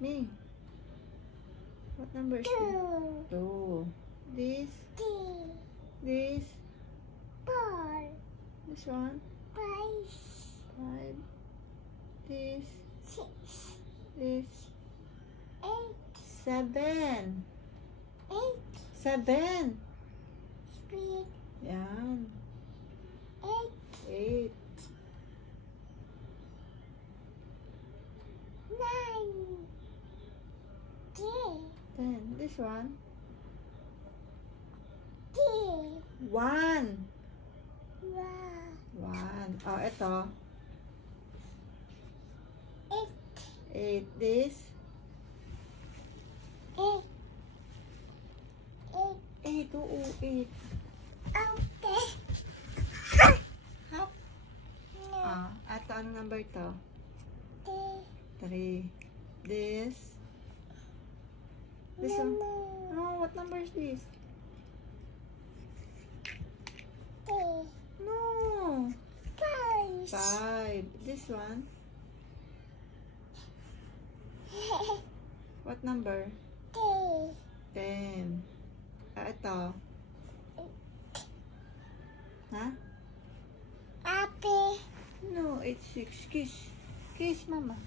Me. What number is this? 2. This. This. 4. This one. 5. 5. This. 6. This. 8. 7. 8. 7. Speed. Yan. 8. 8. 9. 10. 10. This one. 10. 1. 1. 1. Oh, ito. 8. 8. This. 8. 8. Oo, 8. Okay. Half. No. Ah, ito. Ano number to? 3. 3. This. This one. Oh, what number is this? 3. No. 5. 5. This one. What number? 3. 10. Ah, ito. Ha? Happy. No, it's 6. Kiss. Kiss, mama.